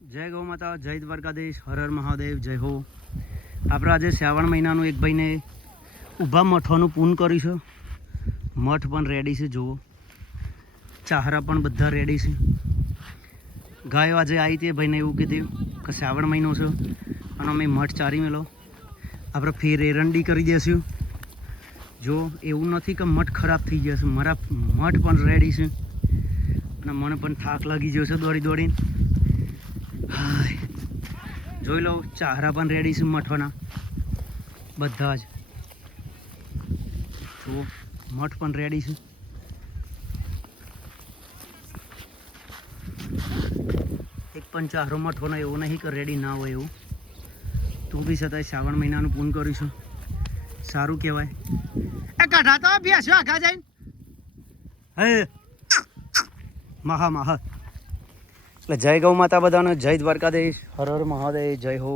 જય ગૌ માતા, જય દ્વારકાધીશ, હર હર મહાદેવ, જય હો. આપણે આજે શ્રાવણ મહિનાનું એક ભાઈને ઊભા મઠવાનું પૂન કરીશું. મઠ પણ રેડી છે, જુઓ. ચાહરા પણ બધા રેડી છે. ગાયો આજે આવી તે ભાઈને એવું કીધું કે શ્રાવણ મહિનો છે અને અમે મઠ ચારી મેલો આપણે ફેર એરંડી કરી દઈશું. જો એવું નથી કે મઠ ખરાબ થઈ જશે, મારા મઠ પણ રેડી છે અને મને પણ થાક લાગી ગયો છે દોડી દોડીને. હાય, જોઈ લો, ચાહરા પણ રેડી છે મઠવાના બધા જ. જુઓ, મઠ પણ રેડી છે. એક પણ ચાહરો મઠવાનો એવો નહીં કે રેડી ના હોય એવું. તું બી છતાંય શ્રાવણ મહિનાનું પૂન કરીશું, સારું કહેવાય. એ કાઢા તો બેસ્યો આખા જઈને. હે મહા મહા. એટલે જય ગૌ માતા બધાને, જય દ્વારકાધીશ, હર હર મહાદેવ, જય હો.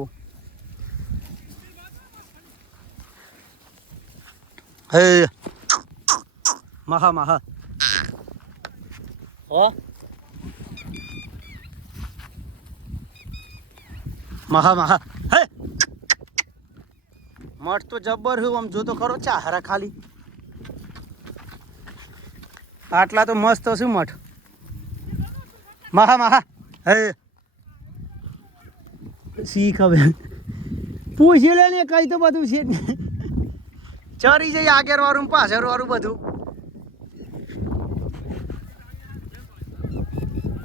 હે મહા મહા. હો મહા મહા. હે મઠ તો જબ્બર હું આમ જો તો ખરો, ચાહરા ખાલી આટલા તો મસ્ત હશે મઠ. મહા મહા. હે શીખ હવે પૂછી લે ને, કઈ તો બધું છે ચરી જઈ આગળ વાળું પાછળ વાળું બધું.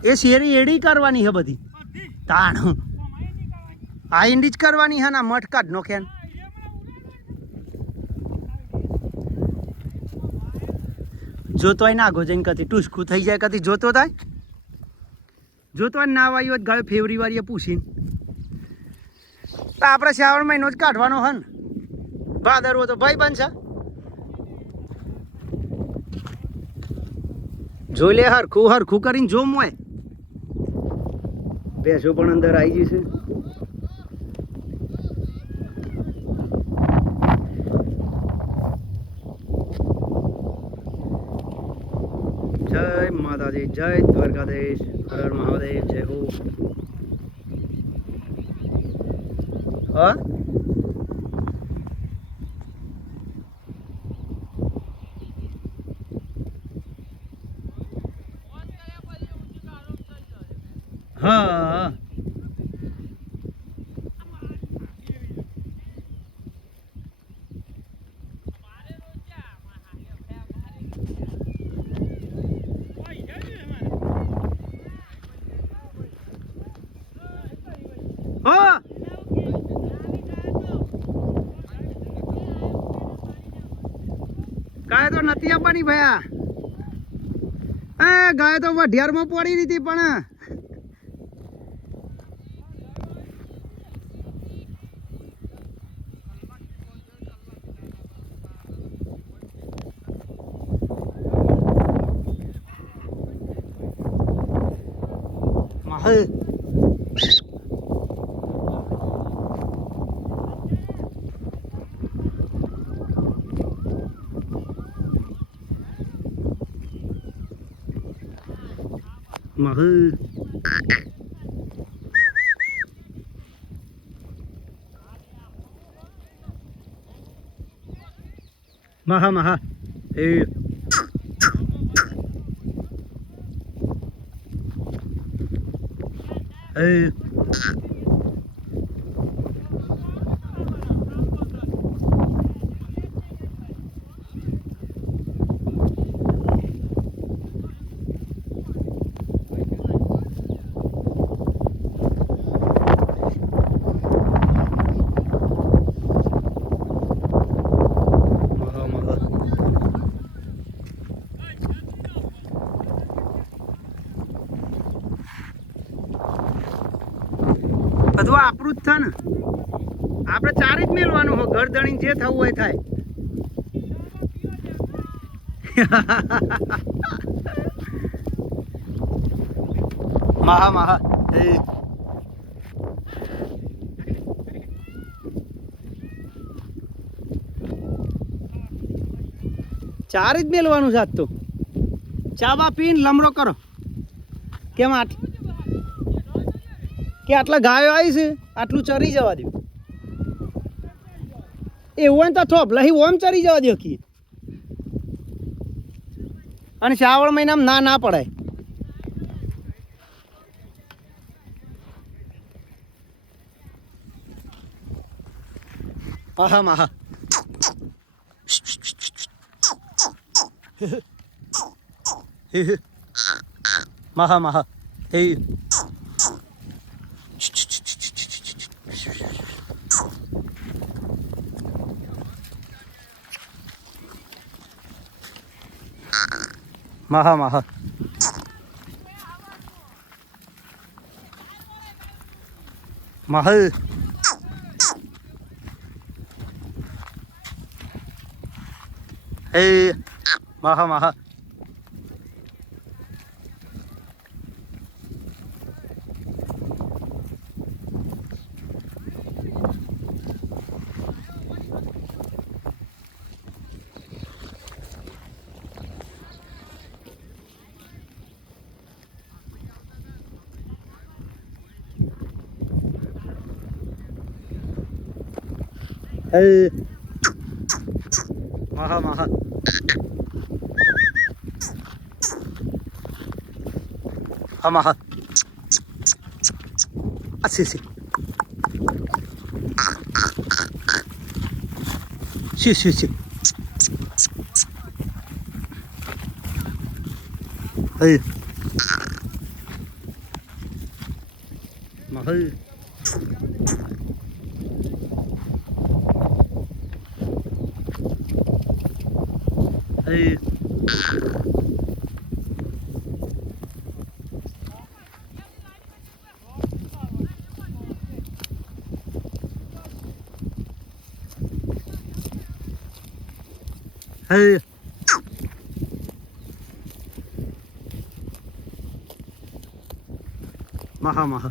એ શેરી એડી કરવાની છે બધી તાણ. આ ઈંડી જ કરવાની છે ને, મઠ કાઢ નો ખેન. જોતોય ના ગોજન કતી ટુસકું થઈ જાય, કતી જોતો થાય. જોતો ના વાયું ગાયો ફેવરી વાળીએ પૂછીને. આપણે શ્રાવણ મહિનો જ કાઢવાનો હન, ભાદરવો તો ભાઈ બનશે. જોઈ લે, હરખું હરખું કરીને જો મોય. ભેંસો પણ અંદર આવી જશે. જય માતાજી, જય દ્વારકાધીશ, હર હર મહાદેવ, જય હો. હા હા. ગાય તો નથી આપવાની ભયા. એ ગાય તો વઢિયારમાં પડી હતી પણ. મહલ મહલ. મહા મહા. એ એ બધું આપણું જ છે ને, આપણે ચારી જ મેળવાનું હોય. ઘર દણીને જે થવું હોય થાય. મહા મહા. ચાર જ મેળવાનું છે આજ તો. ચા બા પીને લમડો કરો. કેમ આટ કે આટલા ગાયો આવી છે આટલું ચરી જવા દો. એવું હોય ને તો થોભલા ઓમ ચરી જવા દો કી. અને શ્રાવણ મહિનામાં ના પડાય. આહા માહા માહા માહા હે માહા માહા માહા Hey, maha maha. Hey, maha maha. Maha. Asih sih. Si. Hey. Maha. Hey. Hey. Maha maha.